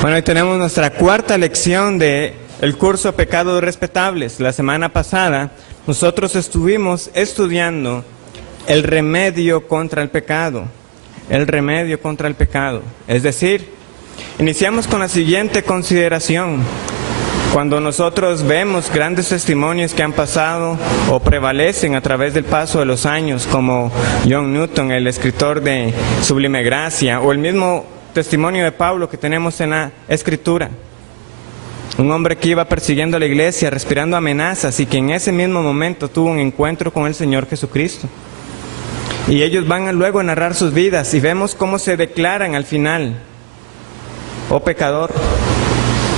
Bueno, hoy tenemos nuestra cuarta lección de el curso Pecados Respetables. La semana pasada nosotros estuvimos estudiando el remedio contra el pecado. El remedio contra el pecado. Es decir, iniciamos con la siguiente consideración. Cuando nosotros vemos grandes testimonios que han pasado o prevalecen a través del paso de los años, como John Newton, el escritor de Sublime Gracia, o el mismo testimonio de Pablo que tenemos en la Escritura. Un hombre que iba persiguiendo a la iglesia, respirando amenazas y que en ese mismo momento tuvo un encuentro con el Señor Jesucristo. Y ellos van luego a narrar sus vidas y vemos cómo se declaran al final: oh pecador,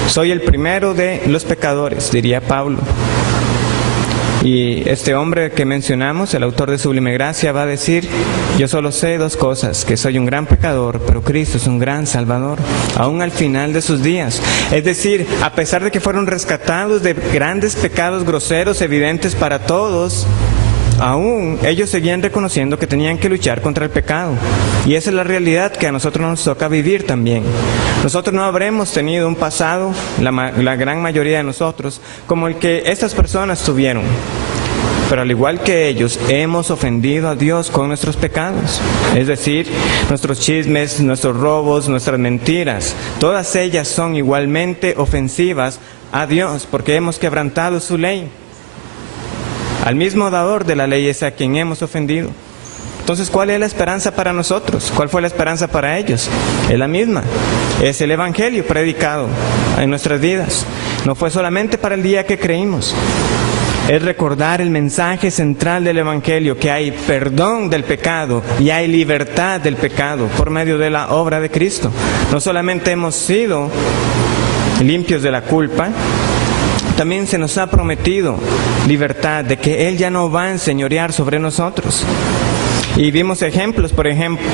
soy el primero de los pecadores, diría Pablo. Y este hombre que mencionamos, el autor de Sublime Gracia, va a decir: yo solo sé dos cosas, que soy un gran pecador, pero Cristo es un gran Salvador, aún al final de sus días. Es decir, a pesar de que fueron rescatados de grandes pecados groseros, evidentes para todos, aún ellos seguían reconociendo que tenían que luchar contra el pecado. Y esa es la realidad que a nosotros nos toca vivir también. Nosotros no habremos tenido un pasado, la gran mayoría de nosotros, como el que estas personas tuvieron. Pero al igual que ellos, hemos ofendido a Dios con nuestros pecados. Es decir, nuestros chismes, nuestros robos, nuestras mentiras, todas ellas son igualmente ofensivas a Dios, porque hemos quebrantado su ley. Al mismo dador de la ley es a quien hemos ofendido. Entonces, ¿cuál es la esperanza para nosotros? ¿Cuál fue la esperanza para ellos? Es la misma. Es el Evangelio predicado en nuestras vidas. No fue solamente para el día que creímos. Es recordar el mensaje central del Evangelio, que hay perdón del pecado y hay libertad del pecado por medio de la obra de Cristo. No solamente hemos sido limpios de la culpa, también se nos ha prometido libertad, de que Él ya no va a enseñorear sobre nosotros. Y vimos ejemplos, por ejemplo,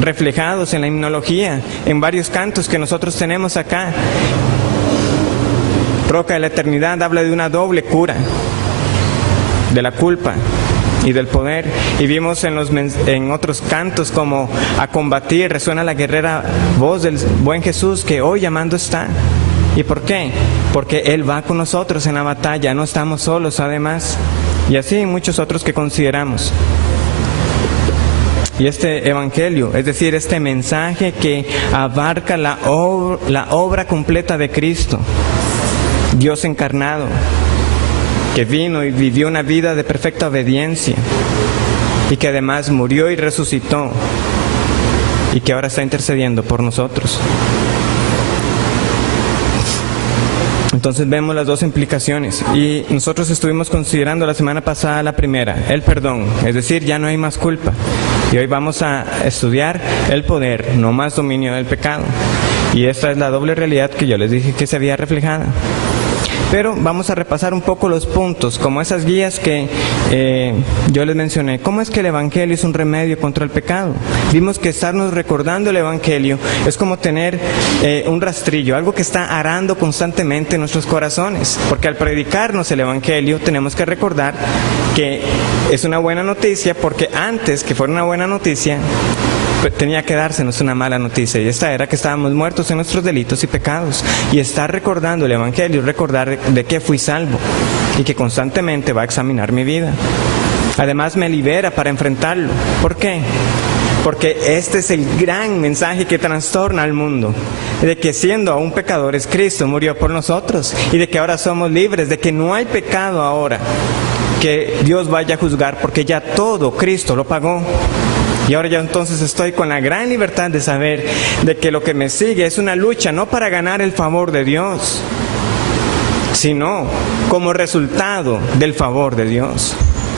reflejados en la himnología, en varios cantos que nosotros tenemos acá. Roca de la Eternidad habla de una doble cura, de la culpa y del poder. Y vimos en otros cantos como A combatir resuena la guerrera voz del buen Jesús, que hoy llamando está. ¿Y por qué? Porque Él va con nosotros en la batalla, no estamos solos además. Y así muchos otros que consideramos. Y este Evangelio, es decir, este mensaje que abarca la obra completa de Cristo, Dios encarnado, que vino y vivió una vida de perfecta obediencia, y que además murió y resucitó, y que ahora está intercediendo por nosotros. Entonces vemos las dos implicaciones, y nosotros estuvimos considerando la semana pasada la primera, el perdón, es decir, ya no hay más culpa. Y hoy vamos a estudiar el poder, no más dominio del pecado. Y esta es la doble realidad que yo les dije que se había reflejada. Pero vamos a repasar un poco los puntos, como esas guías que yo les mencioné. ¿Cómo es que el Evangelio es un remedio contra el pecado? Vimos que estarnos recordando el Evangelio es como tener un rastrillo, algo que está arando constantemente en nuestros corazones. Porque al predicarnos el Evangelio tenemos que recordar que es una buena noticia, porque antes que fuera una buena noticia, tenía que dársenos una mala noticia, y esta era que estábamos muertos en nuestros delitos y pecados. Y estar recordando el Evangelio, recordar de que fui salvo y que constantemente va a examinar mi vida. Además me libera para enfrentarlo. ¿Por qué? Porque este es el gran mensaje que trastorna al mundo, de que siendo aún pecadores, Cristo murió por nosotros, y de que ahora somos libres, de que no hay pecado ahora que Dios vaya a juzgar, porque ya todo Cristo lo pagó. Y ahora ya entonces estoy con la gran libertad de saber de que lo que me sigue es una lucha no para ganar el favor de Dios, sino como resultado del favor de Dios.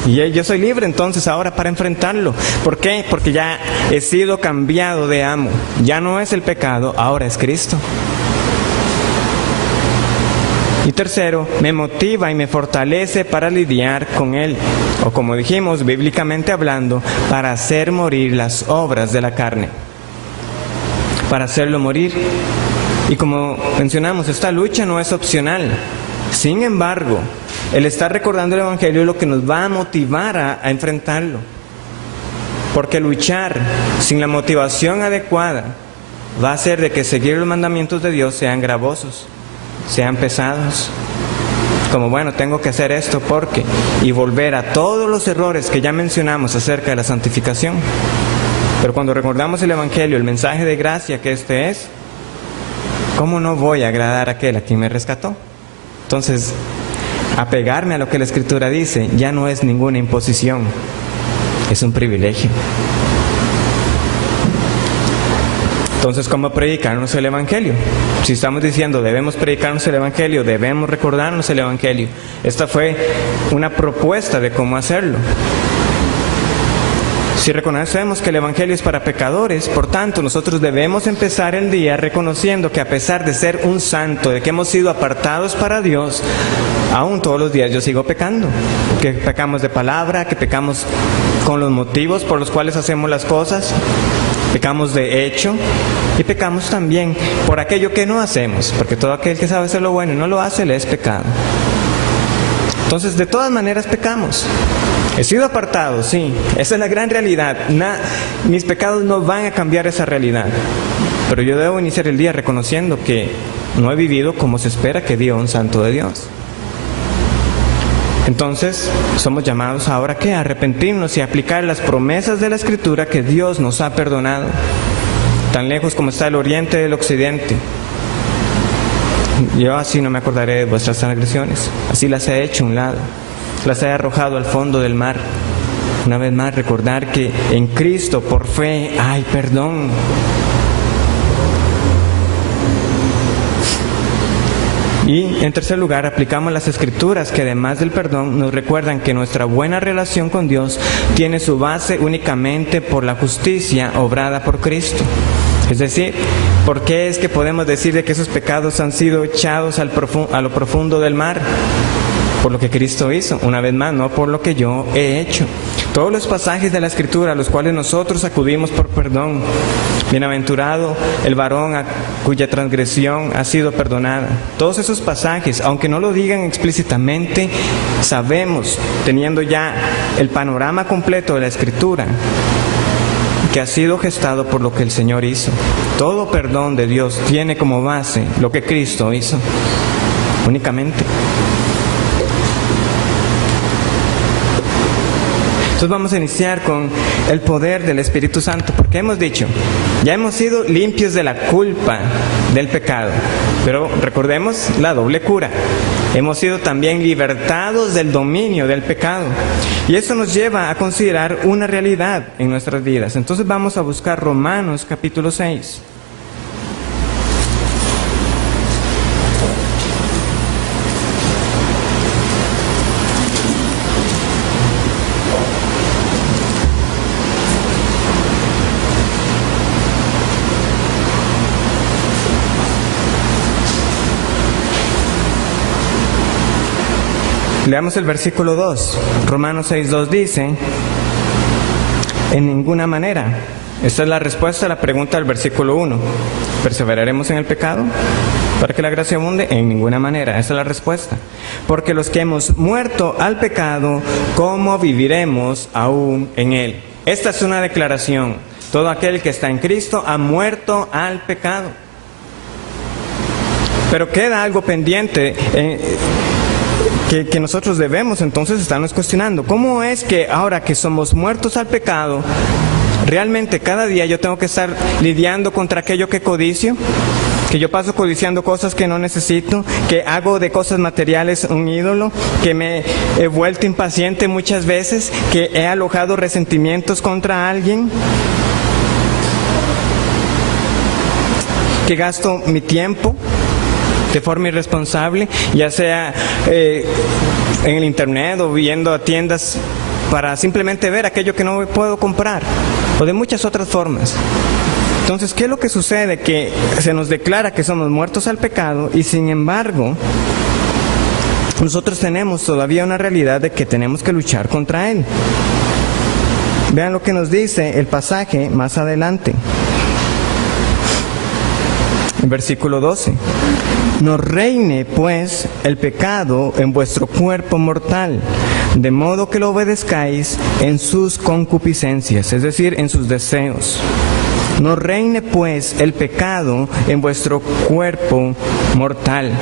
Y yo soy libre entonces ahora para enfrentarlo. ¿Por qué? Porque ya he sido cambiado de amo. Ya no es el pecado, ahora es Cristo. Y tercero, me motiva y me fortalece para lidiar con Él. O como dijimos, bíblicamente hablando, para hacer morir las obras de la carne. Para hacerlo morir. Y como mencionamos, esta lucha no es opcional. Sin embargo, el estar recordando el Evangelio es lo que nos va a motivar a enfrentarlo. Porque luchar sin la motivación adecuada va a hacer de que seguir los mandamientos de Dios sean gravosos, sean pesados. Como, bueno, tengo que hacer esto porque, y volver a todos los errores que ya mencionamos acerca de la santificación. Pero cuando recordamos el Evangelio, el mensaje de gracia que este es, ¿cómo no voy a agradar a aquel a quien me rescató? Entonces, apegarme a lo que la Escritura dice ya no es ninguna imposición, es un privilegio. Entonces, ¿cómo predicarnos el Evangelio? Si estamos diciendo debemos predicarnos el Evangelio, debemos recordarnos el Evangelio. Esta fue una propuesta de cómo hacerlo. Si reconocemos que el Evangelio es para pecadores, por tanto, nosotros debemos empezar el día reconociendo que a pesar de ser un santo, de que hemos sido apartados para Dios, aún todos los días yo sigo pecando. Que pecamos de palabra, que pecamos con los motivos por los cuales hacemos las cosas, pecamos de hecho y pecamos también por aquello que no hacemos, porque todo aquel que sabe hacer lo bueno y no lo hace, le es pecado. Entonces, de todas maneras pecamos. He sido apartado, sí, esa es la gran realidad. Mis pecados no van a cambiar esa realidad. Pero yo debo iniciar el día reconociendo que no he vivido como se espera que viva un santo de Dios. Entonces, somos llamados ahora ¿qué? A arrepentirnos y a aplicar las promesas de la Escritura que Dios nos ha perdonado. Tan lejos como está el oriente del occidente. Yo así no me acordaré de vuestras transgresiones. Así las he hecho a un lado. Las he arrojado al fondo del mar. Una vez más, recordar que en Cristo, por fe, hay perdón. Y en tercer lugar, aplicamos las Escrituras que además del perdón nos recuerdan que nuestra buena relación con Dios tiene su base únicamente por la justicia obrada por Cristo. Es decir, ¿por qué es que podemos decir de que esos pecados han sido echados a lo profundo del mar? Por lo que Cristo hizo, una vez más, no por lo que yo he hecho. Todos los pasajes de la Escritura a los cuales nosotros acudimos por perdón. Bienaventurado el varón cuya transgresión ha sido perdonada. Todos esos pasajes, aunque no lo digan explícitamente, sabemos, teniendo ya el panorama completo de la Escritura, que ha sido gestado por lo que el Señor hizo. Todo perdón de Dios tiene como base lo que Cristo hizo, únicamente. Entonces vamos a iniciar con el poder del Espíritu Santo, porque hemos dicho, ya hemos sido limpios de la culpa del pecado, pero recordemos la doble cura. Hemos sido también libertados del dominio del pecado. Y eso nos lleva a considerar una realidad en nuestras vidas. Entonces vamos a buscar Romanos capítulo 6. Leamos el versículo 2. Romanos 6:2 dice, en ninguna manera. Esta es la respuesta a la pregunta del versículo 1. ¿Perseveraremos en el pecado para que la gracia abunde? En ninguna manera. Esa es la respuesta. Porque los que hemos muerto al pecado, ¿cómo viviremos aún en él? Esta es una declaración. Todo aquel que está en Cristo ha muerto al pecado. Pero queda algo pendiente que nosotros debemos entonces estarnos cuestionando. ¿Cómo es que ahora que somos muertos al pecado, realmente cada día yo tengo que estar lidiando contra aquello que codicio? Que yo paso codiciando cosas que no necesito, que hago de cosas materiales un ídolo, que me he vuelto impaciente muchas veces, que he alojado resentimientos contra alguien, que gasto mi tiempo de forma irresponsable, ya sea en el internet o yendo a tiendas para simplemente ver aquello que no puedo comprar, o de muchas otras formas. Entonces, ¿qué es lo que sucede? Que se nos declara que somos muertos al pecado y sin embargo nosotros tenemos todavía una realidad de que tenemos que luchar contra él. Vean lo que nos dice el pasaje más adelante. En versículo 12. No reine pues el pecado en vuestro cuerpo mortal, de modo que lo obedezcáis en sus concupiscencias, es decir, en sus deseos. No reine pues el pecado en vuestro cuerpo mortal.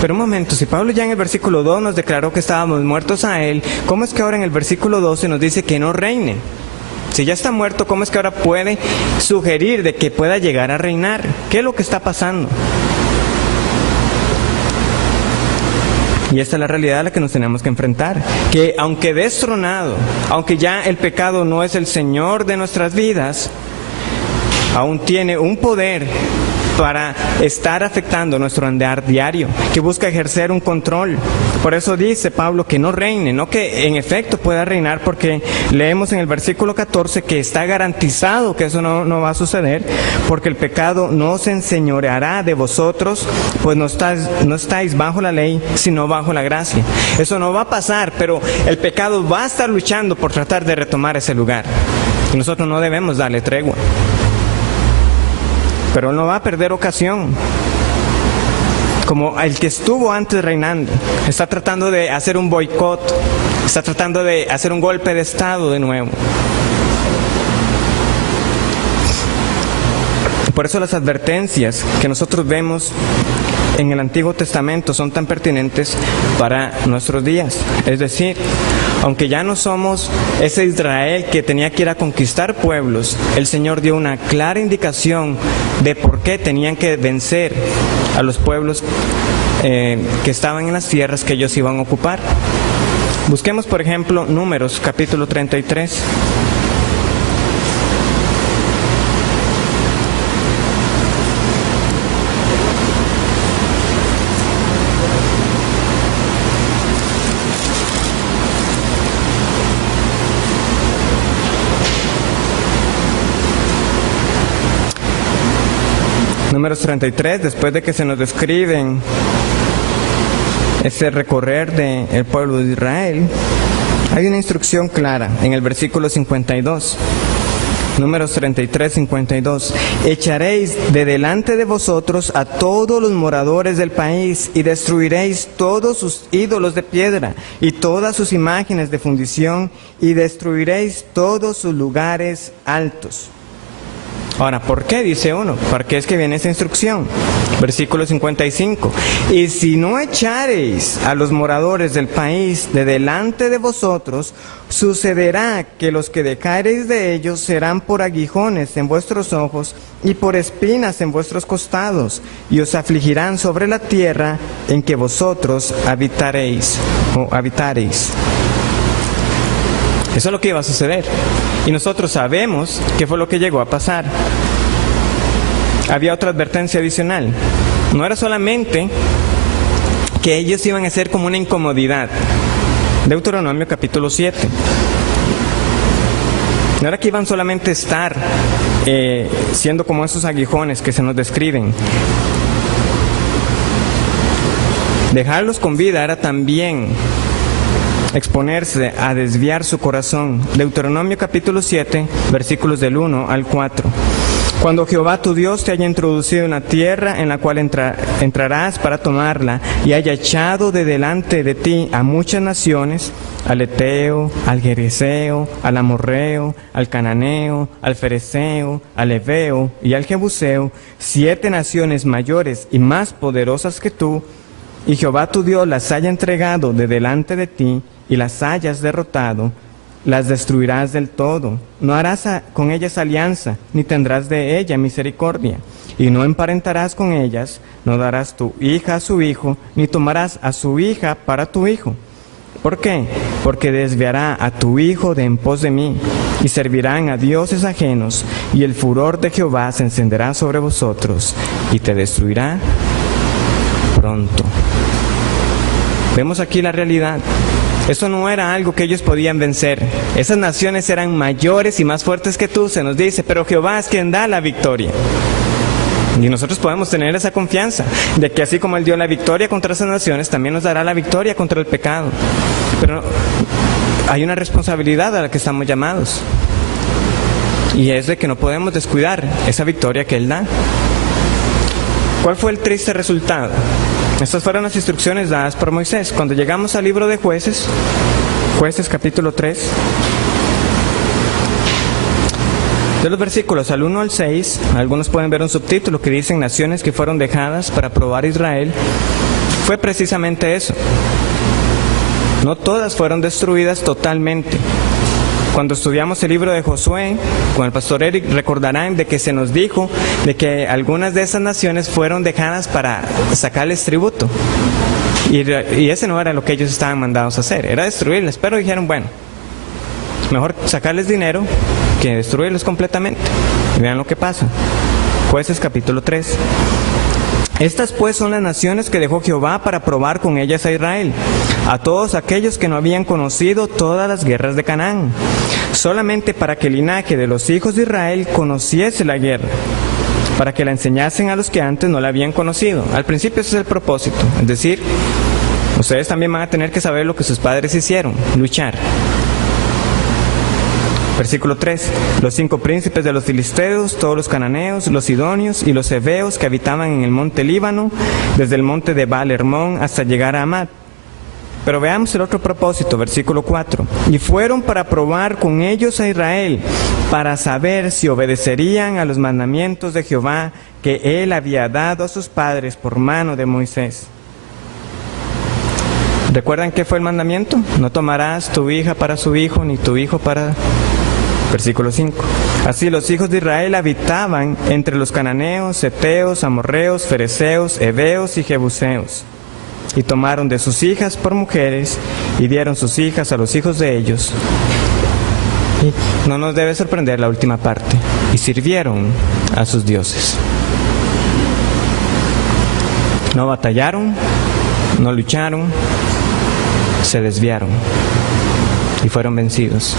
Pero un momento, si Pablo ya en el versículo 2 nos declaró que estábamos muertos a él, ¿cómo es que ahora en el versículo 12 nos dice que no reine? Si ya está muerto, ¿cómo es que ahora puede sugerir de que pueda llegar a reinar? ¿Qué es lo que está pasando? Y esta es la realidad a la que nos tenemos que enfrentar. Que aunque destronado, aunque ya el pecado no es el Señor de nuestras vidas, aún tiene un poder para estar afectando nuestro andar diario, que busca ejercer un control. Por eso dice Pablo que no reine, no que en efecto pueda reinar, porque leemos en el versículo 14 que está garantizado que eso no va a suceder, porque el pecado no se enseñoreará de vosotros, pues no estáis bajo la ley, sino bajo la gracia. Eso no va a pasar, pero el pecado va a estar luchando por tratar de retomar ese lugar. Y nosotros no debemos darle tregua. Pero no va a perder ocasión, como el que estuvo antes reinando. Está tratando de hacer un boicot, está tratando de hacer un golpe de estado de nuevo. Por eso las advertencias que nosotros vemos en el Antiguo Testamento son tan pertinentes para nuestros días. Es decir, aunque ya no somos ese Israel que tenía que ir a conquistar pueblos, el Señor dio una clara indicación de por qué tenían que vencer a los pueblos que estaban en las tierras que ellos iban a ocupar. Busquemos, por ejemplo, Números, capítulo 33. Números 33, después de que se nos describen ese recorrer del pueblo de Israel, hay una instrucción clara en el versículo 52. Números 33, 52. Echaréis de delante de vosotros a todos los moradores del país y destruiréis todos sus ídolos de piedra y todas sus imágenes de fundición y destruiréis todos sus lugares altos. Ahora, ¿por qué? Dice uno. ¿Por qué es que viene esa instrucción? Versículo 55. Y si no echareis a los moradores del país de delante de vosotros, sucederá que los que dejareis de ellos serán por aguijones en vuestros ojos y por espinas en vuestros costados, y os afligirán sobre la tierra en que vosotros habitaréis o habitareis. Eso es lo que iba a suceder. Y nosotros sabemos qué fue lo que llegó a pasar. Había otra advertencia adicional. No era solamente que ellos iban a ser como una incomodidad. Deuteronomio capítulo 7. No era que iban solamente a estar siendo como esos aguijones que se nos describen. Dejarlos con vida era también exponerse a desviar su corazón. Deuteronomio capítulo 7, versículos del 1 al 4. Cuando Jehová tu Dios te haya introducido en la tierra en la cual entrarás para tomarla, y haya echado de delante de ti a muchas naciones, al Eteo, al Gereseo, al Amorreo, al Cananeo, al Fereceo, al Heveo y al Jebuseo, 7 naciones mayores y más poderosas que tú, y Jehová tu Dios las haya entregado de delante de ti, y las hayas derrotado, las destruirás del todo. No harás con ellas alianza, ni tendrás de ella misericordia, y no emparentarás con ellas, no darás tu hija a su hijo, ni tomarás a su hija para tu hijo. ¿Por qué? Porque desviará a tu hijo de en pos de mí, y servirán a dioses ajenos, y el furor de Jehová se encenderá sobre vosotros, y te destruirá pronto. Vemos aquí la realidad. Eso no era algo que ellos podían vencer. Esas naciones eran mayores y más fuertes que tú, se nos dice, pero Jehová es quien da la victoria. Y nosotros podemos tener esa confianza de que así como Él dio la victoria contra esas naciones, también nos dará la victoria contra el pecado. Pero hay una responsabilidad a la que estamos llamados. Y es de que no podemos descuidar esa victoria que Él da. ¿Cuál fue el triste resultado? Estas fueron las instrucciones dadas por Moisés. Cuando llegamos al libro de Jueces capítulo 3, De los versículos al 1 al 6, algunos pueden ver un subtítulo que dice naciones que fueron dejadas para probar a Israel. Fue precisamente eso. No todas fueron destruidas totalmente. Cuando estudiamos el libro de Josué, con el pastor Eric, recordarán de que se nos dijo de que algunas de esas naciones fueron dejadas para sacarles tributo. Y ese no era lo que ellos estaban mandados a hacer, era destruirles. Pero dijeron, bueno, mejor sacarles dinero que destruirlos completamente. Y vean lo que pasa. Jueces capítulo 3. Estas pues son las naciones que dejó Jehová para probar con ellas a Israel, a todos aquellos que no habían conocido todas las guerras de Canaán, solamente para que el linaje de los hijos de Israel conociese la guerra, para que la enseñasen a los que antes no la habían conocido. Al principio ese es el propósito, es decir, ustedes también van a tener que saber lo que sus padres hicieron, luchar. Versículo 3. Los 5 príncipes de los filisteos, todos los cananeos, los sidonios y los heveos que habitaban en el monte Líbano, desde el monte de Baal Hermón hasta llegar a Amat. Pero veamos el otro propósito, versículo 4. Y fueron para probar con ellos a Israel, para saber si obedecerían a los mandamientos de Jehová que él había dado a sus padres por mano de Moisés. ¿Recuerdan qué fue el mandamiento? No tomarás tu hija para su hijo, ni tu hijo para... Versículo 5. Así los hijos de Israel habitaban entre los cananeos, heteos, amorreos, fereceos, heveos y jebuseos. Y tomaron de sus hijas por mujeres y dieron sus hijas a los hijos de ellos. Y no nos debe sorprender la última parte. Y sirvieron a sus dioses. No batallaron, no lucharon, se desviaron y fueron vencidos.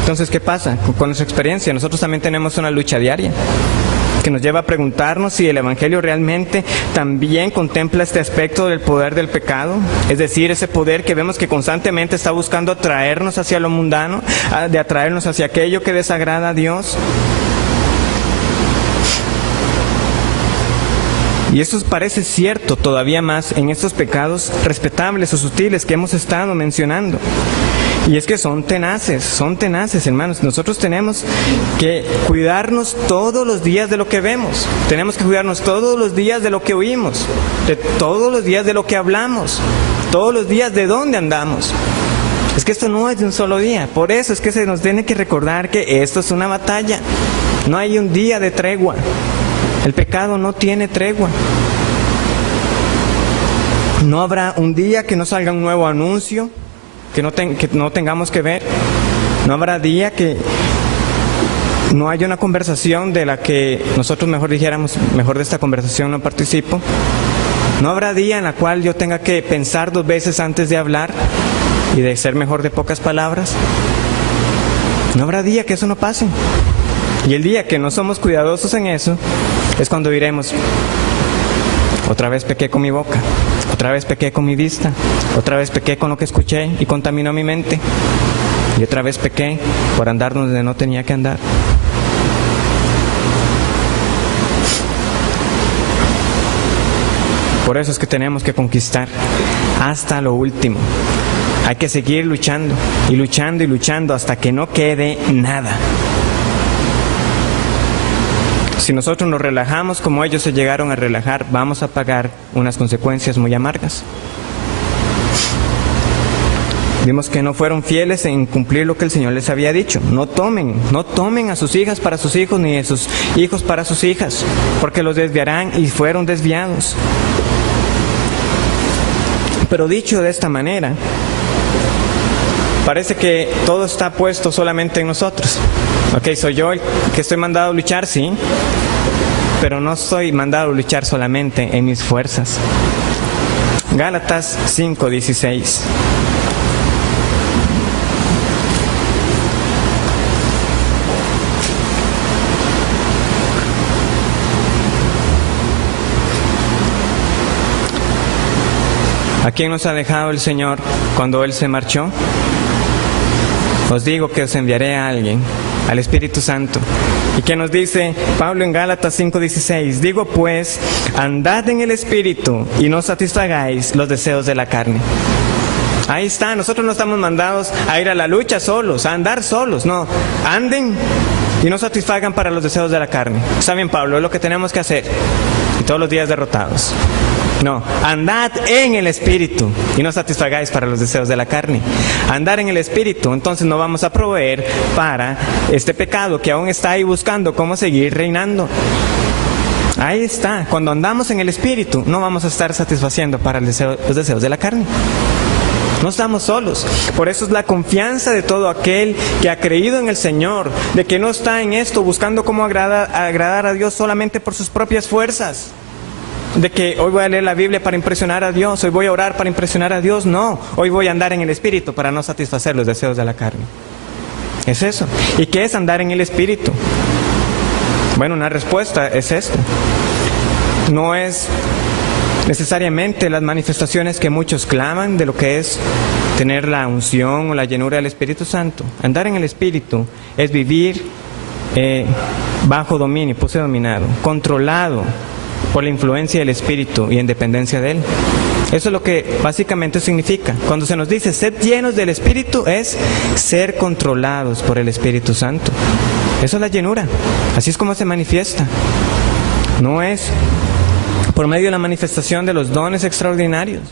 Entonces, ¿qué pasa? Con nuestra experiencia, nosotros también tenemos una lucha diaria que nos lleva a preguntarnos si el Evangelio realmente también contempla este aspecto del poder del pecado, es decir, ese poder que vemos que constantemente está buscando atraernos hacia lo mundano, de atraernos hacia aquello que desagrada a Dios. Y eso parece cierto todavía más en estos pecados respetables o sutiles que hemos estado mencionando. Y es que son tenaces, hermanos. Nosotros tenemos que cuidarnos todos los días de lo que vemos. Tenemos que cuidarnos todos los días de lo que oímos, de todos los días de lo que hablamos, todos los días de dónde andamos. Es que esto no es de un solo día. Por eso es que se nos tiene que recordar que esto es una batalla. No hay un día de tregua. El pecado no tiene tregua. No habrá un día que no salga un nuevo anuncio que no tengamos que ver. No habrá día que no haya una conversación de la que nosotros mejor dijéramos, mejor de esta conversación no participo. No habrá día en la cual yo tenga que pensar 2 veces antes de hablar y de ser mejor de pocas palabras. No habrá día que eso no pase. Y el día que no somos cuidadosos en eso es cuando diremos: otra vez pequé con mi boca, otra vez pequé con mi vista, otra vez pequé con lo que escuché y contaminó mi mente, y otra vez pequé por andar donde no tenía que andar. Por eso es que tenemos que conquistar hasta lo último. Hay que seguir luchando y luchando y luchando hasta que no quede nada. Si nosotros nos relajamos como ellos se llegaron a relajar, vamos a pagar unas consecuencias muy amargas. Vimos que no fueron fieles en cumplir lo que el Señor les había dicho. No tomen a sus hijas para sus hijos, ni a sus hijos para sus hijas, porque los desviarán, y fueron desviados. Pero dicho de esta manera, parece que todo está puesto solamente en nosotros. Ok, soy yo el que estoy mandado a luchar, sí, pero no soy mandado a luchar solamente en mis fuerzas. Gálatas 5:16. ¿A quién nos ha dejado el Señor cuando Él se marchó? Os digo que os enviaré a alguien, al Espíritu Santo. ¿Y qué nos dice Pablo en Gálatas 5:16? Digo pues, andad en el Espíritu y no satisfagáis los deseos de la carne. Ahí está, nosotros no estamos mandados a ir a la lucha solos, a andar solos, no. Anden y no satisfagan para los deseos de la carne. Está bien, Pablo, es lo que tenemos que hacer. Y todos los días derrotados. No, andad en el Espíritu y no satisfagáis para los deseos de la carne. Andar en el Espíritu, entonces no vamos a proveer para este pecado que aún está ahí buscando cómo seguir reinando. Ahí está, cuando andamos en el Espíritu no vamos a estar satisfaciendo para los deseos de la carne. No estamos solos. Por eso es la confianza de todo aquel que ha creído en el Señor, de que no está en esto buscando cómo agradar a Dios solamente por sus propias fuerzas. De que hoy voy a leer la Biblia para impresionar a Dios, hoy voy a orar para impresionar a Dios. No, hoy voy a andar en el Espíritu para no satisfacer los deseos de la carne. Es eso. ¿Y qué es andar en el Espíritu? Bueno, una respuesta es esta. No es necesariamente las manifestaciones que muchos claman de lo que es tener la unción o la llenura del Espíritu Santo. Andar en el Espíritu es vivir bajo dominio, dominado, controlado por la influencia del Espíritu y en dependencia de Él. Eso es lo que básicamente significa. Cuando se nos dice sed llenos del Espíritu, es ser controlados por el Espíritu Santo. Eso es la llenura. Así es como se manifiesta. No es por medio de la manifestación de los dones extraordinarios.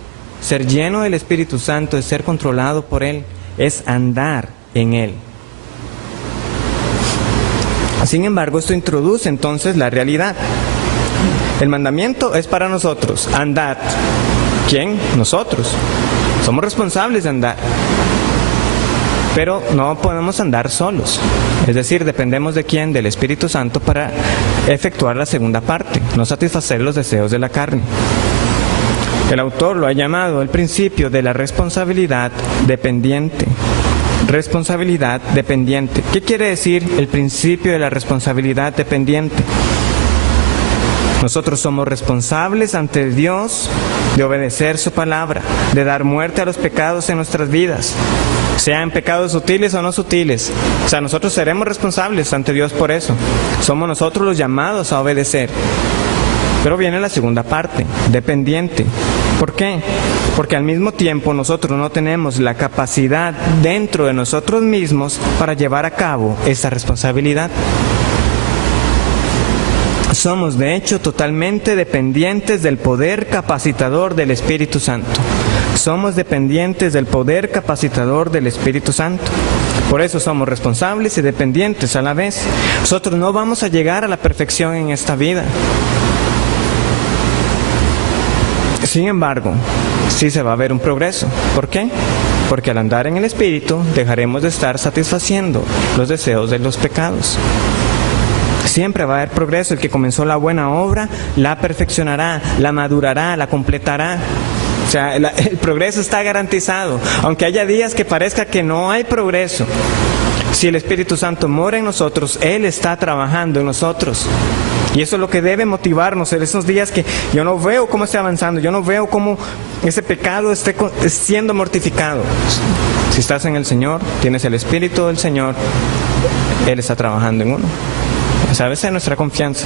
Ser lleno del Espíritu Santo es ser controlado por Él, es andar en Él. Sin embargo, esto introduce entonces la realidad. El mandamiento es para nosotros, andad. ¿Quién? Nosotros. Somos responsables de andar. Pero no podemos andar solos. Es decir, dependemos de quién, del Espíritu Santo para efectuar la segunda parte, no satisfacer los deseos de la carne. El autor lo ha llamado el principio de la responsabilidad dependiente. Responsabilidad dependiente. ¿Qué quiere decir el principio de la responsabilidad dependiente? Nosotros somos responsables ante Dios de obedecer su palabra, de dar muerte a los pecados en nuestras vidas, sean pecados sutiles o no sutiles. O sea, nosotros seremos responsables ante Dios por eso. Somos nosotros los llamados a obedecer. Pero viene la segunda parte, dependiente. ¿Por qué? Porque al mismo tiempo nosotros no tenemos la capacidad dentro de nosotros mismos para llevar a cabo esa responsabilidad. Somos de hecho totalmente dependientes del poder capacitador del Espíritu Santo. Somos dependientes del poder capacitador del Espíritu Santo. Por eso somos responsables y dependientes a la vez. Nosotros no vamos a llegar a la perfección en esta vida. Sin embargo, sí se va a ver un progreso. ¿Por qué? Porque al andar en el Espíritu dejaremos de estar satisfaciendo los deseos de los pecados. Siempre va a haber progreso. El que comenzó la buena obra la perfeccionará, la madurará, la completará. O sea, el progreso está garantizado. Aunque haya días que parezca que no hay progreso, si el Espíritu Santo mora en nosotros, Él está trabajando en nosotros. Y eso es lo que debe motivarnos en esos días que yo no veo cómo esté avanzando, yo no veo cómo ese pecado esté siendo mortificado. Si estás en el Señor, tienes el Espíritu del Señor, Él está trabajando en uno. Esa debe ser nuestra confianza.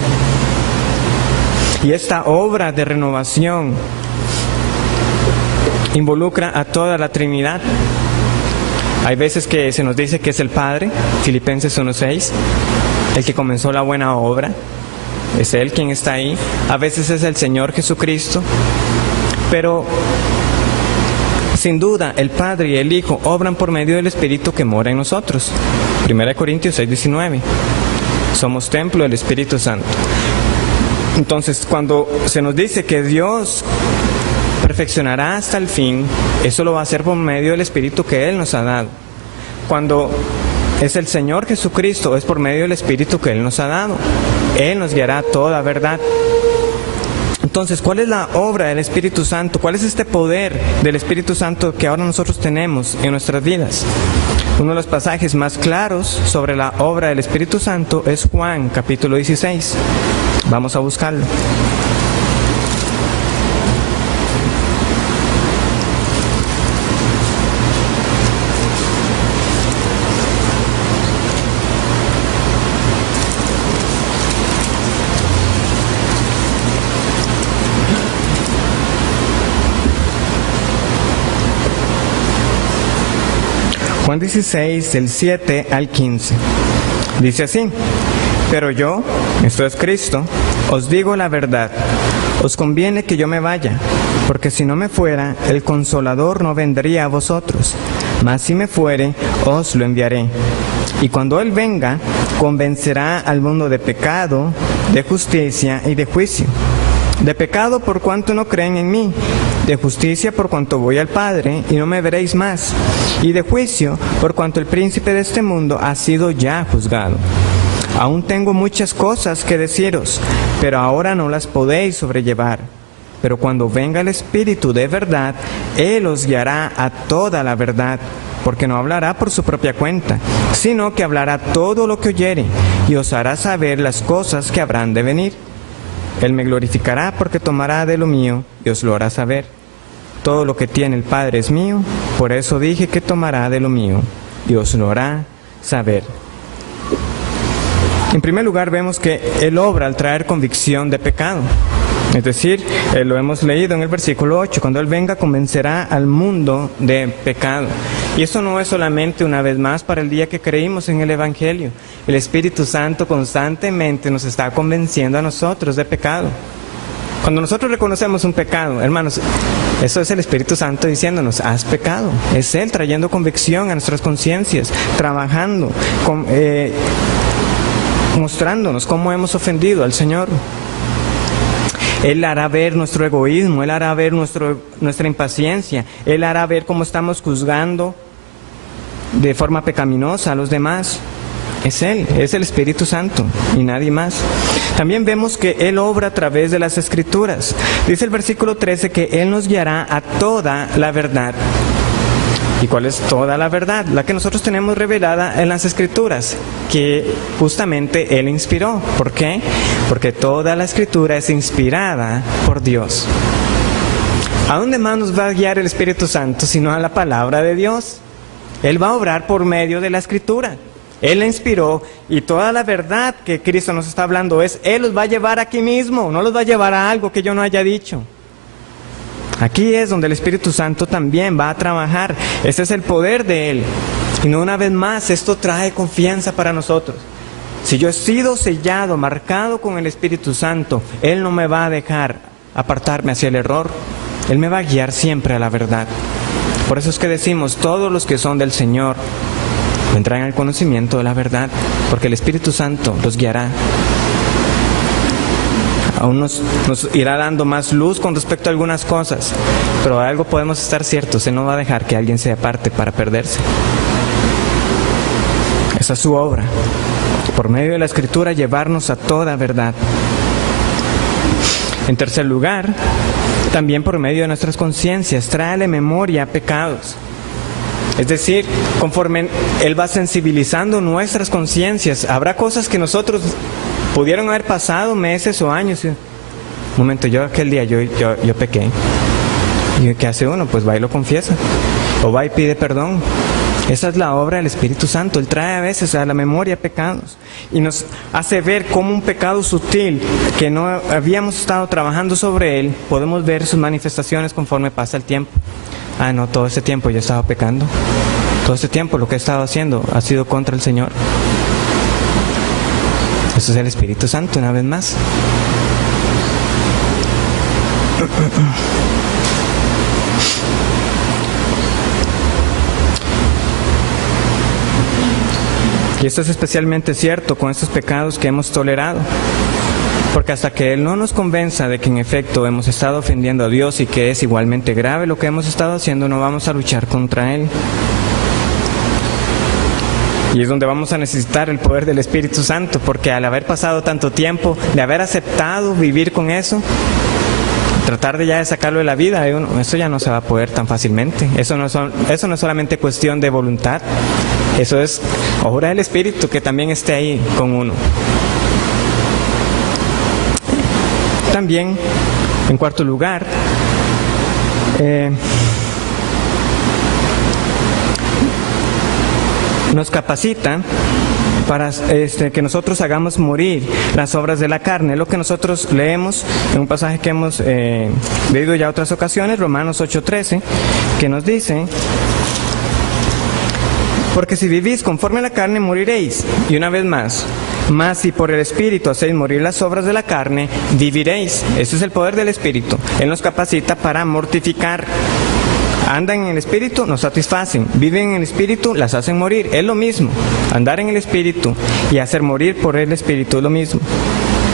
Y esta obra de renovación involucra a toda la Trinidad. Hay veces que se nos dice que es el Padre, Filipenses 1:6, el que comenzó la buena obra. Es Él quien está ahí. A veces es el Señor Jesucristo. Pero sin duda el Padre y el Hijo obran por medio del Espíritu que mora en nosotros. 1 Corintios 6:19. Somos templo del Espíritu Santo. Entonces, cuando se nos dice que Dios perfeccionará hasta el fin, eso lo va a hacer por medio del Espíritu que Él nos ha dado. Cuando es el Señor Jesucristo, es por medio del Espíritu que Él nos ha dado. Él nos guiará a toda verdad. Entonces, ¿cuál es la obra del Espíritu Santo? ¿Cuál es este poder del Espíritu Santo que ahora nosotros tenemos en nuestras vidas? Uno de los pasajes más claros sobre la obra del Espíritu Santo es Juan, capítulo 16. Vamos a buscarlo. Juan 16, del 7 al 15. Dice así: pero yo, esto es Cristo, os digo la verdad. Os conviene que yo me vaya, porque si no me fuera, el Consolador no vendría a vosotros. Mas si me fuere, os lo enviaré. Y cuando Él venga, convencerá al mundo de pecado, de justicia y de juicio. De pecado por cuanto no creen en mí, de justicia por cuanto voy al Padre y no me veréis más, y de juicio por cuanto el príncipe de este mundo ha sido ya juzgado. Aún tengo muchas cosas que deciros, pero ahora no las podéis sobrellevar. Pero cuando venga el Espíritu de verdad, Él os guiará a toda la verdad, porque no hablará por su propia cuenta, sino que hablará todo lo que oyere, y os hará saber las cosas que habrán de venir. Él me glorificará porque tomará de lo mío y os lo hará saber. Todo lo que tiene el Padre es mío, por eso dije que tomará de lo mío y os lo hará saber. En primer lugar, vemos que Él obra al traer convicción de pecado. Es decir, lo hemos leído en el versículo 8, cuando Él venga convencerá al mundo de pecado. Y eso no es solamente una vez más para el día que creímos en el Evangelio. El Espíritu Santo constantemente nos está convenciendo a nosotros de pecado. Cuando nosotros reconocemos un pecado, hermanos, eso es el Espíritu Santo diciéndonos: has pecado. Es Él trayendo convicción a nuestras conciencias, trabajando, mostrándonos cómo hemos ofendido al Señor. Él hará ver nuestro egoísmo, Él hará ver nuestra impaciencia, Él hará ver cómo estamos juzgando de forma pecaminosa a los demás. Es Él, es el Espíritu Santo y nadie más. También vemos que Él obra a través de las Escrituras. Dice el versículo 13 que Él nos guiará a toda la verdad. ¿Y cuál es toda la verdad? La que nosotros tenemos revelada en las Escrituras, que justamente Él inspiró. ¿Por qué? Porque toda la Escritura es inspirada por Dios. ¿A dónde más nos va a guiar el Espíritu Santo sino a la palabra de Dios? Él va a obrar por medio de la Escritura. Él la inspiró y toda la verdad que Cristo nos está hablando Él los va a llevar aquí mismo, no los va a llevar a algo que yo no haya dicho. Aquí es donde el Espíritu Santo también va a trabajar. Ese es el poder de Él. Y no una vez más, esto trae confianza para nosotros. Si yo he sido sellado, marcado con el Espíritu Santo, Él no me va a dejar apartarme hacia el error. Él me va a guiar siempre a la verdad. Por eso es que decimos, todos los que son del Señor vendrán al conocimiento de la verdad, porque el Espíritu Santo los guiará. Aún nos irá dando más luz con respecto a algunas cosas, pero de algo podemos estar ciertos: Él no va a dejar que alguien se aparte para perderse. Esa es su obra, por medio de la Escritura llevarnos a toda verdad. En tercer lugar, también por medio de nuestras conciencias, tráele memoria pecados. Es decir, conforme Él va sensibilizando nuestras conciencias, habrá cosas que nosotros pudieron haber pasado meses o años. Un momento, yo aquel día yo pequé. ¿Y qué hace uno? Pues va y lo confiesa. O va y pide perdón. Esa es la obra del Espíritu Santo. Él trae a veces a la memoria pecados. Y nos hace ver cómo un pecado sutil que no habíamos estado trabajando sobre él, podemos ver sus manifestaciones conforme pasa el tiempo. Ah, no, todo ese tiempo yo he estado pecando. Todo ese tiempo lo que he estado haciendo ha sido contra el Señor. Eso es el Espíritu Santo, una vez más. Y esto es especialmente cierto con estos pecados que hemos tolerado. Porque hasta que Él no nos convenza de que en efecto hemos estado ofendiendo a Dios y que es igualmente grave lo que hemos estado haciendo, no vamos a luchar contra Él. Y es donde vamos a necesitar el poder del Espíritu Santo, porque al haber pasado tanto tiempo, de haber aceptado vivir con eso, tratar de ya sacarlo de la vida, eso ya no se va a poder tan fácilmente. Eso no es solamente cuestión de voluntad, eso es obra del Espíritu que también esté ahí con uno. También, en cuarto lugar, nos capacita para que nosotros hagamos morir las obras de la carne. Lo que nosotros leemos en un pasaje que hemos leído ya otras ocasiones, Romanos 8:13, que nos dice: Porque si vivís conforme a la carne, moriréis. Y una vez más, mas si por el Espíritu hacéis morir las obras de la carne, viviréis. Ese es el poder del Espíritu. Él nos capacita para mortificar. Andan en el Espíritu, nos satisfacen. Viven en el Espíritu, las hacen morir. Es lo mismo. Andar en el Espíritu y hacer morir por el Espíritu es lo mismo.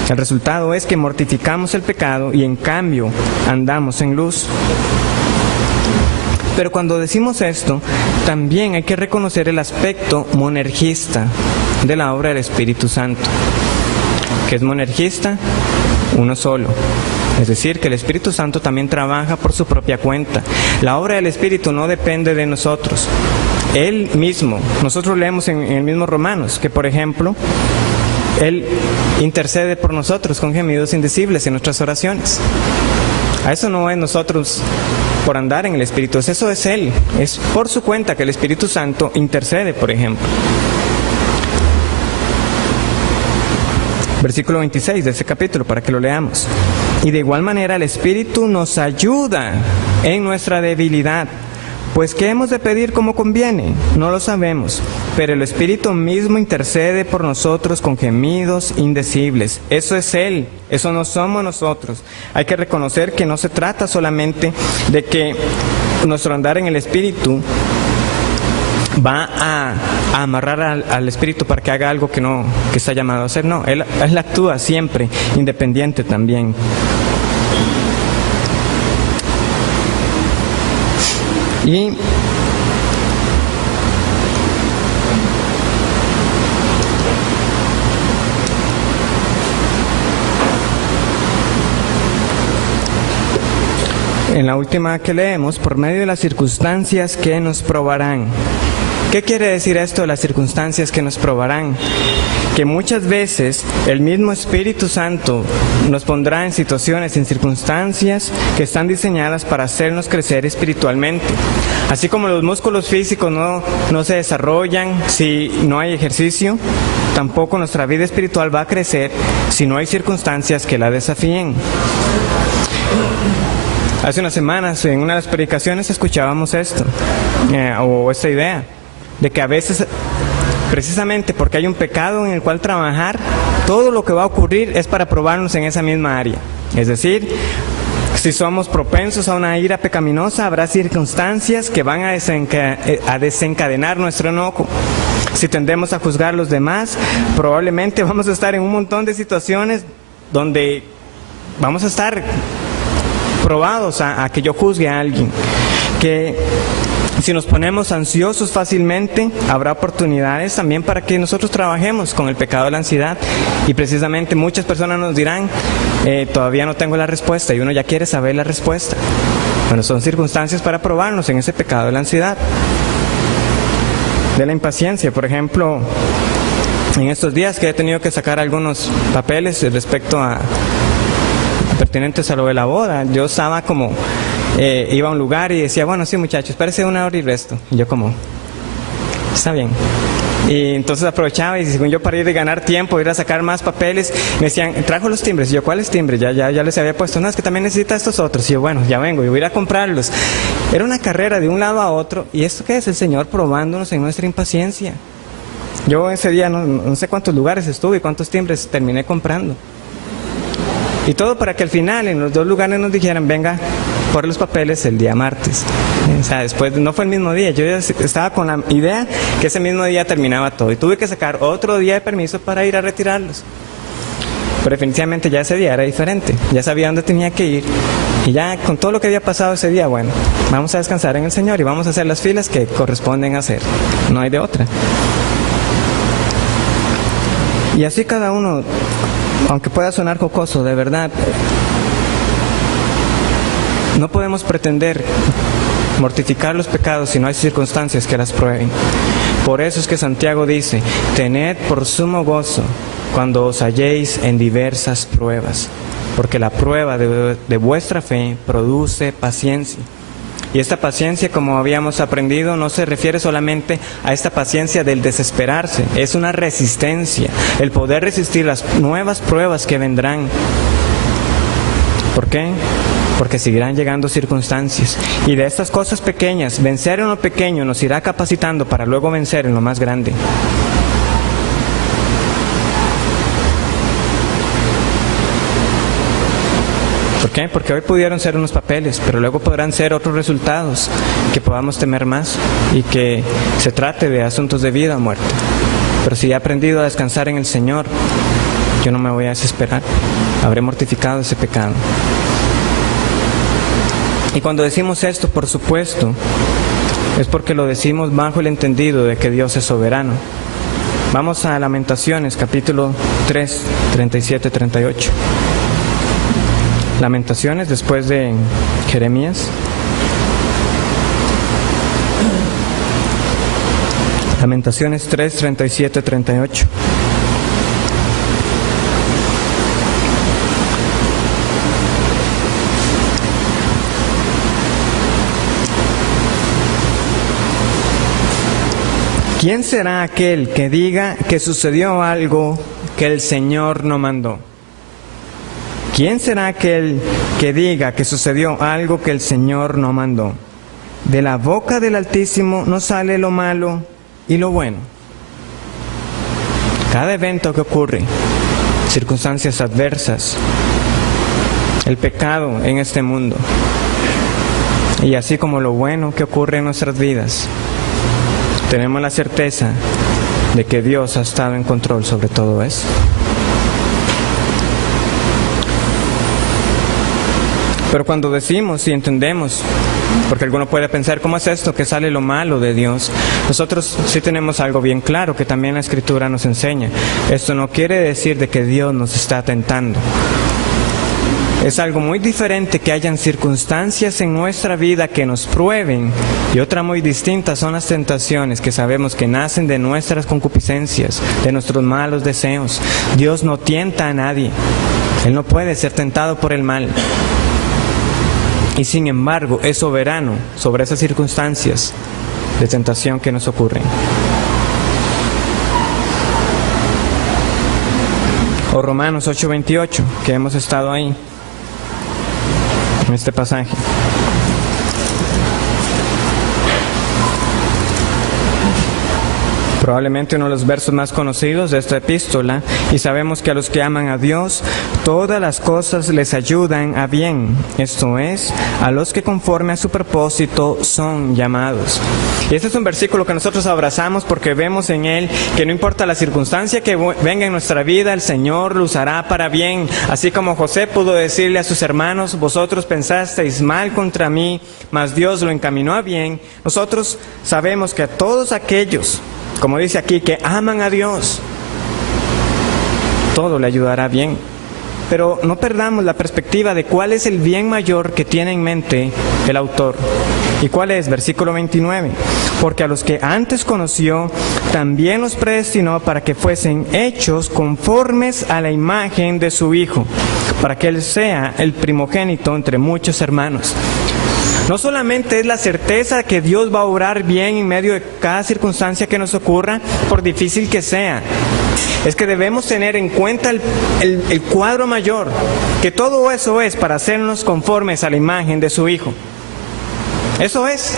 El resultado es que mortificamos el pecado y en cambio andamos en luz. Pero cuando decimos esto, también hay que reconocer el aspecto monergista de la obra del Espíritu Santo. ¿Qué es monergista? Uno solo. Es decir, que el Espíritu Santo también trabaja por su propia cuenta. La obra del Espíritu no depende de nosotros. Él mismo, nosotros leemos en el mismo Romanos, que por ejemplo, Él intercede por nosotros con gemidos indecibles en nuestras oraciones. A eso no es nosotros por andar en el Espíritu, eso es Él. Es por su cuenta que el Espíritu Santo intercede, por ejemplo. Versículo 26 de ese capítulo, para que lo leamos. Y de igual manera el Espíritu nos ayuda en nuestra debilidad. Pues ¿qué hemos de pedir como conviene? No lo sabemos, pero el Espíritu mismo intercede por nosotros con gemidos indecibles. Eso es Él, eso no somos nosotros. Hay que reconocer que no se trata solamente de que nuestro andar en el Espíritu va a amarrar al Espíritu para que haga algo que está llamado a hacer. No, Él actúa siempre, independiente también. Y en la última que leemos, por medio de las circunstancias que nos probarán. ¿Qué quiere decir esto de las circunstancias que nos probarán? Que muchas veces el mismo Espíritu Santo nos pondrá en situaciones, en circunstancias que están diseñadas para hacernos crecer espiritualmente. Así como los músculos físicos no se desarrollan si no hay ejercicio, tampoco nuestra vida espiritual va a crecer si no hay circunstancias que la desafíen. Hace unas semanas en una de las predicaciones escuchábamos esto, o esta idea, de que a veces, precisamente porque hay un pecado en el cual trabajar, todo lo que va a ocurrir es para probarnos en esa misma área. Es decir, si somos propensos a una ira pecaminosa, habrá circunstancias que van a desencadenar nuestro enojo. Si tendemos a juzgar a los demás, probablemente vamos a estar en un montón de situaciones donde vamos a estar probados a que yo juzgue a alguien. Que si nos ponemos ansiosos fácilmente, habrá oportunidades también para que nosotros trabajemos con el pecado de la ansiedad. Y precisamente muchas personas nos dirán, todavía no tengo la respuesta, y uno ya quiere saber la respuesta. Bueno, son circunstancias para probarnos en ese pecado de la ansiedad. De la impaciencia, por ejemplo, en estos días que he tenido que sacar algunos papeles respecto a pertinentes a lo de la boda, yo estaba como, iba a un lugar y decía, bueno, sí muchachos, espérese una hora y resto. Y yo como, está bien. Y entonces aprovechaba y según yo para ir a ganar tiempo, ir a sacar más papeles, me decían, trajo los timbres. Y yo, ¿cuáles timbres? Ya les había puesto, no, es que también necesita estos otros. Y yo, bueno, ya vengo, y voy a ir a comprarlos. Era una carrera de un lado a otro. ¿Y esto qué es? El Señor probándonos en nuestra impaciencia. Yo ese día no sé cuántos lugares estuve y cuántos timbres terminé comprando. Y todo para que al final en los dos lugares nos dijeran, venga, por los papeles el día martes. O sea, después no fue el mismo día, yo ya estaba con la idea que ese mismo día terminaba todo y tuve que sacar otro día de permiso para ir a retirarlos. Pero definitivamente ya ese día era diferente, ya sabía dónde tenía que ir y ya con todo lo que había pasado ese día, bueno, vamos a descansar en el Señor y vamos a hacer las filas que corresponden hacer, no hay de otra. Y así cada uno, aunque pueda sonar jocoso, de verdad, no podemos pretender mortificar los pecados si no hay circunstancias que las prueben. Por eso es que Santiago dice, tened por sumo gozo cuando os halléis en diversas pruebas, porque la prueba de vuestra fe produce paciencia. Y esta paciencia, como habíamos aprendido, no se refiere solamente a esta paciencia del desesperarse, es una resistencia, el poder resistir las nuevas pruebas que vendrán. ¿Por qué? porque seguirán llegando circunstancias. Y de estas cosas pequeñas, vencer en lo pequeño nos irá capacitando para luego vencer en lo más grande. ¿Por qué? Porque hoy pudieron ser unos papeles, pero luego podrán ser otros resultados, que podamos temer más y que se trate de asuntos de vida o muerte. Pero si he aprendido a descansar en el Señor, yo no me voy a desesperar, habré mortificado ese pecado. Y cuando decimos esto, por supuesto, es porque lo decimos bajo el entendido de que Dios es soberano. Vamos a Lamentaciones, capítulo 3, 37-38. Lamentaciones después de Jeremías. Lamentaciones 3, 37-38. ¿Quién será aquel que diga que sucedió algo que el Señor no mandó? ¿Quién será aquel que diga que sucedió algo que el Señor no mandó? De la boca del Altísimo no sale lo malo y lo bueno. Cada evento que ocurre, circunstancias adversas, el pecado en este mundo, y así como lo bueno que ocurre en nuestras vidas, tenemos la certeza de que Dios ha estado en control sobre todo eso. Pero cuando decimos y entendemos, porque alguno puede pensar, ¿cómo es esto que sale lo malo de Dios? Nosotros sí tenemos algo bien claro que también la Escritura nos enseña. Esto no quiere decir de que Dios nos está tentando. Es algo muy diferente que hayan circunstancias en nuestra vida que nos prueben, y otra muy distinta son las tentaciones que sabemos que nacen de nuestras concupiscencias, de nuestros malos deseos. Dios no tienta a nadie. Él no puede ser tentado por el mal. Y sin embargo es soberano sobre esas circunstancias de tentación que nos ocurren. O Romanos 8:28, que hemos estado ahí, en este pasaje. Probablemente uno de los versos más conocidos de esta epístola, y sabemos que a los que aman a Dios, todas las cosas les ayudan a bien, esto es, a los que conforme a su propósito son llamados. Y este es un versículo que nosotros abrazamos porque vemos en él que no importa la circunstancia que venga en nuestra vida, el Señor lo usará para bien. Así como José pudo decirle a sus hermanos, vosotros pensasteis mal contra mí, mas Dios lo encaminó a bien. Nosotros sabemos que a todos aquellos, como dice aquí, que aman a Dios, todo le ayudará bien. Pero no perdamos la perspectiva de cuál es el bien mayor que tiene en mente el autor. ¿Y cuál es? Versículo 29. Porque a los que antes conoció, también los predestinó para que fuesen hechos conformes a la imagen de su Hijo, para que Él sea el primogénito entre muchos hermanos. No solamente es la certeza que Dios va a obrar bien en medio de cada circunstancia que nos ocurra, por difícil que sea. Es que debemos tener en cuenta el cuadro mayor, que todo eso es para hacernos conformes a la imagen de su Hijo. Eso es.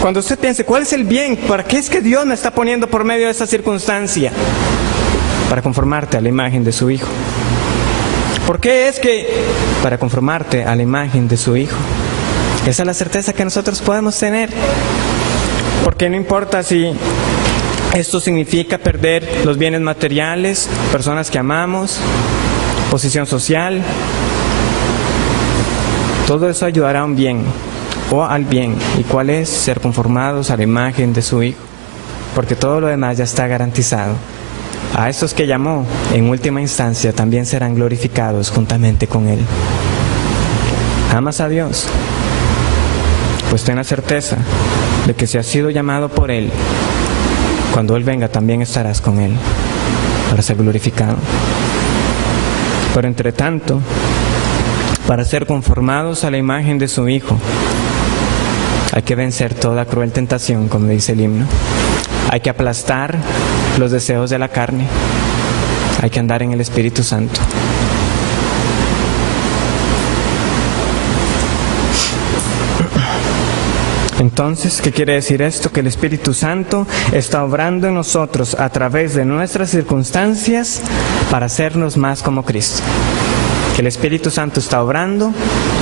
Cuando usted piense, ¿cuál es el bien? ¿Para qué es que Dios me está poniendo por medio de esa circunstancia? Para conformarte a la imagen de su Hijo. ¿Por qué es que? Para conformarte a la imagen de su Hijo. Esa es la certeza que nosotros podemos tener. Porque no importa si esto significa perder los bienes materiales, personas que amamos, posición social. Todo eso ayudará a un bien o al bien. ¿Y cuál es? Ser conformados a la imagen de su Hijo. Porque todo lo demás ya está garantizado. A estos que llamó, en última instancia, también serán glorificados juntamente con Él. ¿Amas a Dios? Pues ten la certeza de que si has sido llamado por Él, cuando Él venga también estarás con Él para ser glorificado. Pero entre tanto, para ser conformados a la imagen de su Hijo, hay que vencer toda cruel tentación, como dice el himno. Hay que aplastar los deseos de la carne. Hay que andar en el Espíritu Santo. Entonces, ¿qué quiere decir esto? Que el Espíritu Santo está obrando en nosotros a través de nuestras circunstancias para hacernos más como Cristo. Que el Espíritu Santo está obrando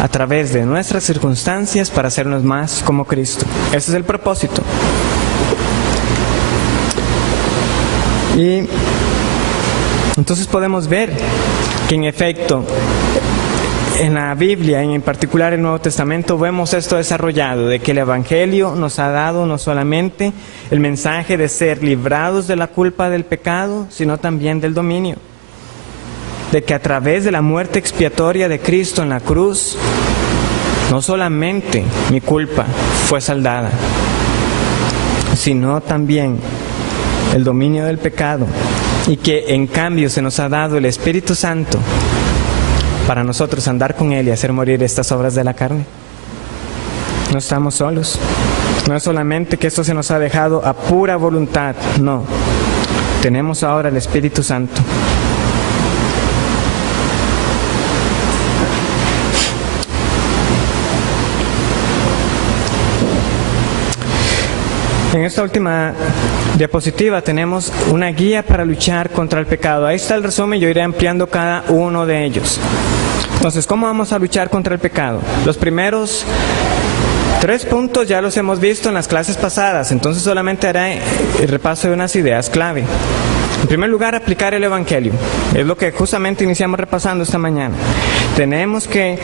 a través de nuestras circunstancias para hacernos más como Cristo. Ese es el propósito. Y entonces podemos ver que en efecto en la Biblia, y en particular el Nuevo Testamento, vemos esto desarrollado, de que el Evangelio nos ha dado no solamente el mensaje de ser librados de la culpa del pecado, sino también del dominio. De que a través de la muerte expiatoria de Cristo en la cruz, no solamente mi culpa fue saldada, sino también el dominio del pecado, y que en cambio se nos ha dado el Espíritu Santo para nosotros andar con Él y hacer morir estas obras de la carne. No estamos solos. No es solamente que esto se nos ha dejado a pura voluntad, no. Tenemos ahora el Espíritu Santo. En esta última diapositiva tenemos una guía para luchar contra el pecado. Ahí está el resumen, yo iré ampliando cada uno de ellos. Entonces, ¿cómo vamos a luchar contra el pecado? Los primeros 3 puntos ya los hemos visto en las clases pasadas, entonces solamente haré el repaso de unas ideas clave. En primer lugar, aplicar el Evangelio. Es lo que justamente iniciamos repasando esta mañana. Tenemos que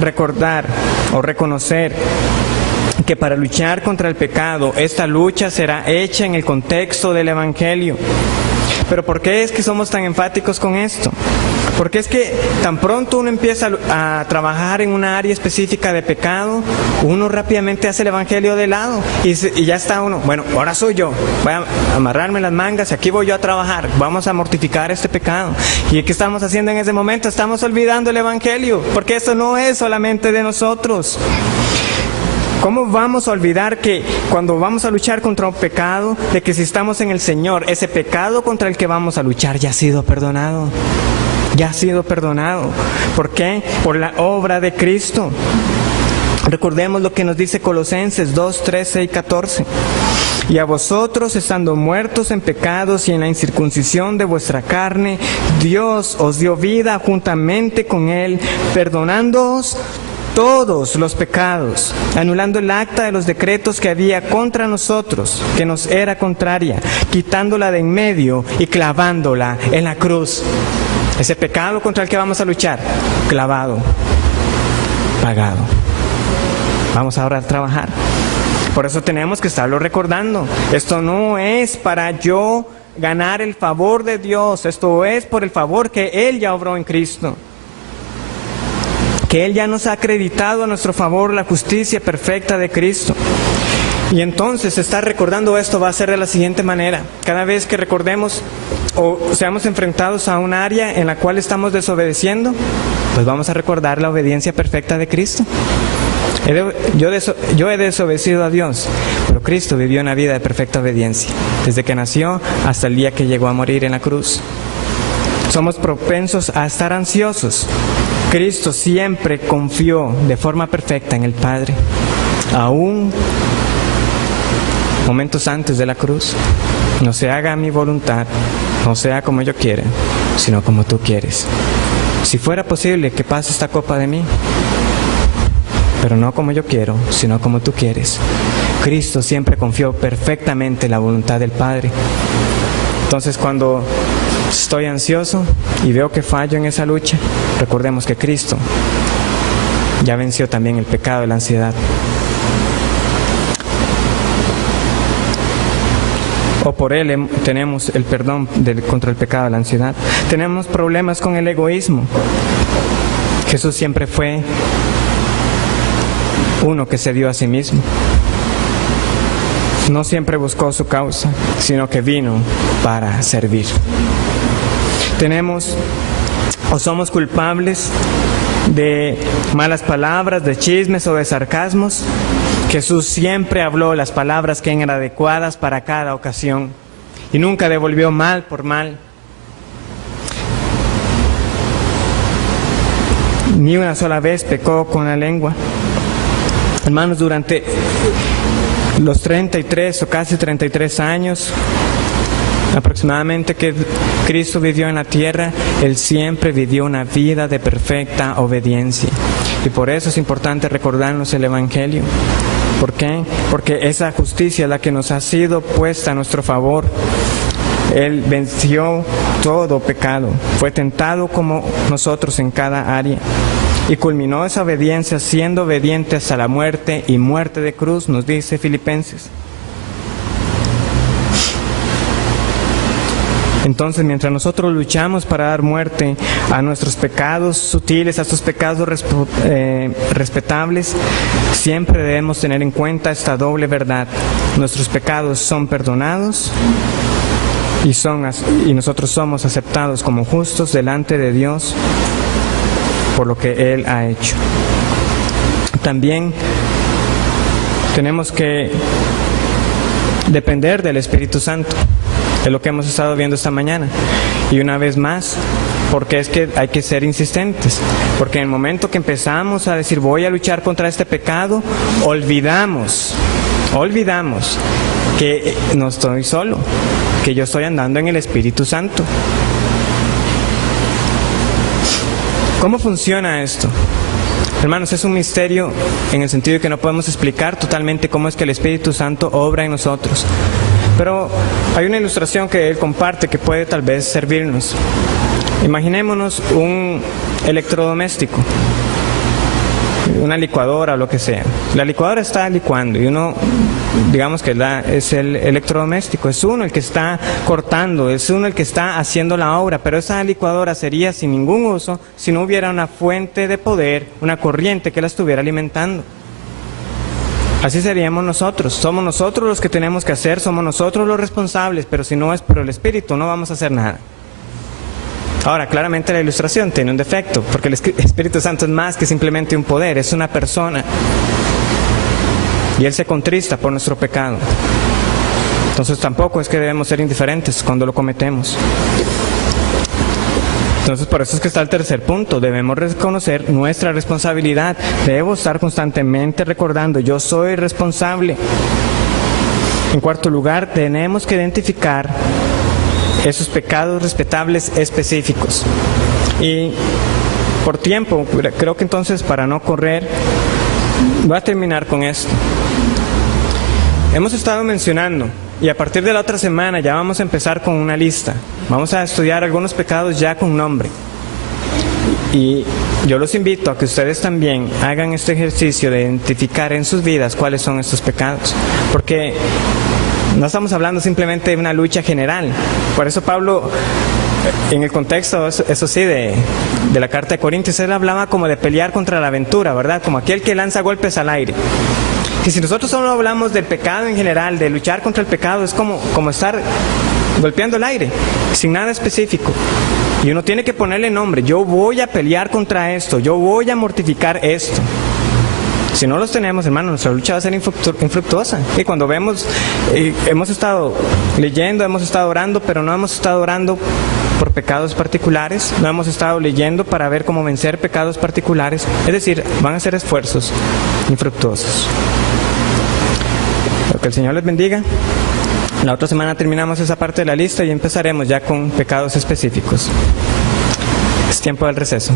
recordar o reconocer que para luchar contra el pecado, esta lucha será hecha en el contexto del Evangelio. Pero ¿por qué es que somos tan enfáticos con esto? Porque es que tan pronto uno empieza a trabajar en una área específica de pecado, uno rápidamente hace el Evangelio de lado y ya está uno, bueno, ahora soy yo, voy a amarrarme las mangas y aquí voy yo a trabajar, vamos a mortificar este pecado. ¿Y qué estamos haciendo en ese momento? Estamos olvidando el Evangelio, porque esto no es solamente de nosotros. ¿Cómo vamos a olvidar que cuando vamos a luchar contra un pecado, de que si estamos en el Señor, ese pecado contra el que vamos a luchar ya ha sido perdonado? Ya ha sido perdonado. ¿Por qué? Por la obra de Cristo. Recordemos lo que nos dice Colosenses 2, 13 y 14. Y a vosotros, estando muertos en pecados y en la incircuncisión de vuestra carne, Dios os dio vida juntamente con Él, perdonándoos todos los pecados, anulando el acta de los decretos que había contra nosotros, que nos era contraria, quitándola de en medio y clavándola en la cruz. Ese pecado contra el que vamos a luchar, clavado, pagado. Vamos ahora a trabajar. Por eso tenemos que estarlo recordando. Esto no es para yo ganar el favor de Dios, esto es por el favor que Él ya obró en Cristo. Que Él ya nos ha acreditado a nuestro favor la justicia perfecta de Cristo. Y entonces estar recordando esto va a ser de la siguiente manera. Cada vez que recordemos o seamos enfrentados a un área en la cual estamos desobedeciendo, pues vamos a recordar la obediencia perfecta de Cristo. Yo he desobedecido a Dios, pero Cristo vivió una vida de perfecta obediencia, desde que nació hasta el día que llegó a morir en la cruz. Somos propensos a estar ansiosos. Cristo siempre confió de forma perfecta en el Padre, aún momentos antes de la cruz. No se haga mi voluntad, no sea como yo quiera, sino como tú quieres. Si fuera posible que pase esta copa de mí, pero no como yo quiero, sino como tú quieres. Cristo siempre confió perfectamente en la voluntad del Padre. Entonces, cuando estoy ansioso y veo que fallo en esa lucha, recordemos que Cristo ya venció también el pecado de la ansiedad. O por Él tenemos el perdón contra el pecado de la ansiedad. Tenemos problemas con el egoísmo. Jesús siempre fue uno que se dio a sí mismo. No siempre buscó su causa, sino que vino para servir. Tenemos o somos culpables de malas palabras, de chismes o de sarcasmos. Jesús siempre habló las palabras que eran adecuadas para cada ocasión y nunca devolvió mal por mal. Ni una sola vez pecó con la lengua. Hermanos, durante los 33 o casi 33 años aproximadamente que Cristo vivió en la tierra, Él siempre vivió una vida de perfecta obediencia. Y por eso es importante recordarnos el Evangelio. ¿Por qué? Porque esa justicia es la que nos ha sido puesta a nuestro favor. Él venció todo pecado, fue tentado como nosotros en cada área. Y culminó esa obediencia siendo obediente hasta la muerte y muerte de cruz, nos dice Filipenses. Entonces, mientras nosotros luchamos para dar muerte a nuestros pecados sutiles, a estos pecados respetables, siempre debemos tener en cuenta esta doble verdad. Nuestros pecados son perdonados y nosotros somos aceptados como justos delante de Dios por lo que Él ha hecho. También tenemos que depender del Espíritu Santo. Es lo que hemos estado viendo esta mañana. Y una vez más, porque es que hay que ser insistentes. Porque en el momento que empezamos a decir voy a luchar contra este pecado, olvidamos que no estoy solo, que yo estoy andando en el Espíritu Santo. ¿Cómo funciona esto? Hermanos, es un misterio en el sentido de que no podemos explicar totalmente cómo es que el Espíritu Santo obra en nosotros. Pero hay una ilustración que él comparte que puede tal vez servirnos. Imaginémonos un electrodoméstico, una licuadora o lo que sea. La licuadora está licuando y uno, digamos que es el electrodoméstico, es uno el que está cortando, es uno el que está haciendo la obra, pero esa licuadora sería sin ningún uso si no hubiera una fuente de poder, una corriente que la estuviera alimentando. Así seríamos nosotros, somos nosotros los que tenemos que hacer, somos nosotros los responsables, pero si no es por el Espíritu no vamos a hacer nada. Ahora, claramente la ilustración tiene un defecto, porque el Espíritu Santo es más que simplemente un poder, es una persona. Y Él se contrista por nuestro pecado. Entonces tampoco es que debemos ser indiferentes cuando lo cometemos. Entonces por eso es que está el tercer punto, debemos reconocer nuestra responsabilidad, debo estar constantemente recordando, yo soy responsable. En cuarto lugar, tenemos que identificar esos pecados respetables específicos. Y por tiempo, creo que entonces para no correr, voy a terminar con esto. Hemos estado mencionando, y a partir de la otra semana ya vamos a empezar con una lista. Vamos a estudiar algunos pecados ya con nombre. Y yo los invito a que ustedes también hagan este ejercicio de identificar en sus vidas cuáles son estos pecados. Porque no estamos hablando simplemente de una lucha general. Por eso Pablo, en el contexto, eso sí, de la carta de Corintios, él hablaba como de pelear contra la aventura, ¿verdad? Como aquel que lanza golpes al aire. Que si nosotros solo hablamos del pecado en general, de luchar contra el pecado, es como estar golpeando el aire, sin nada específico. Y uno tiene que ponerle nombre. Yo voy a pelear contra esto, yo voy a mortificar esto. Si no los tenemos, hermanos, nuestra lucha va a ser infructuosa. Y cuando vemos, hemos estado leyendo, hemos estado orando, pero no hemos estado orando por pecados particulares, no hemos estado leyendo para ver cómo vencer pecados particulares. Es decir, van a ser esfuerzos infructuosos. Que el Señor les bendiga. La otra semana terminamos esa parte de la lista y empezaremos ya con pecados específicos. Es tiempo del receso.